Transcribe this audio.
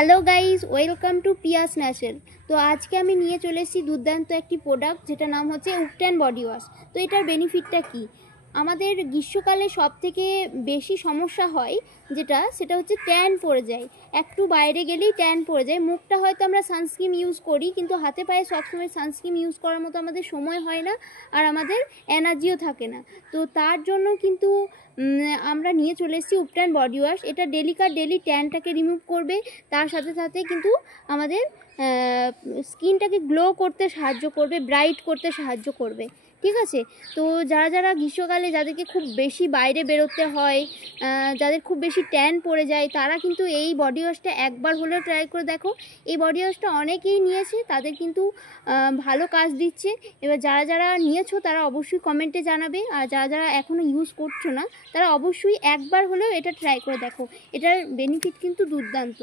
Hello guys, welcome to Piyas natural. তো আজকে আমি নিয়ে চলে এসেছি দুর্দান্ত একটি প্রোডাক্ট, যেটা নাম হচ্ছে উবটান বডি ওয়াশ। তো এটার বেনিফিটটা কি? আমাদের গ্রীষ্মকালে সব থেকে বেশি সমস্যা হয় সেটা হচ্ছে ট্যান পড়ে যায়। একটু বাইরে গেলেই ট্যান পড়ে যায়। মুখটা হয়তো আমরা সানস্ক্রিন ইউজ করি, কিন্তু হাতে পায়ে সবসময় সানস্ক্রিন ইউজ করার মতো আমাদের সময় হয় না, আর আমাদের এনার্জিও থাকে না। তো তার জন্য কিন্তু আমরা নিয়ে চলে এসেছি উবটান বডি ওয়াশ। এটা ডেলি ট্যানটাকে রিমুভ করবে, তার সাথে সাথে কিন্তু আমাদের স্কিনটাকে গ্লো করতে সাহায্য করবে, ব্রাইট করতে সাহায্য করবে। ঠিক আছে? তো যারা গ্রীষ্মকালে যাদেরকে খুব বেশি বাইরে বেরোতে হয়, যাদের খুব বেশি ট্যান পড়ে যায়, তারা কিন্তু এই বডি ওয়াশটা একবার হলেও ট্রাই করে দেখো। এই বডি ওয়াশটা অনেকেই নিয়েছে, তাদের কিন্তু ভালো কাজ দিচ্ছে। এবার যারা নিয়েছো তারা অবশ্যই কমেন্টে জানাবে, আর যারা এখনও ইউজ করছো না তারা অবশ্যই একবার হলেও এটা ট্রাই করে দেখো। এটার বেনিফিট কিন্তু দুর্দান্ত।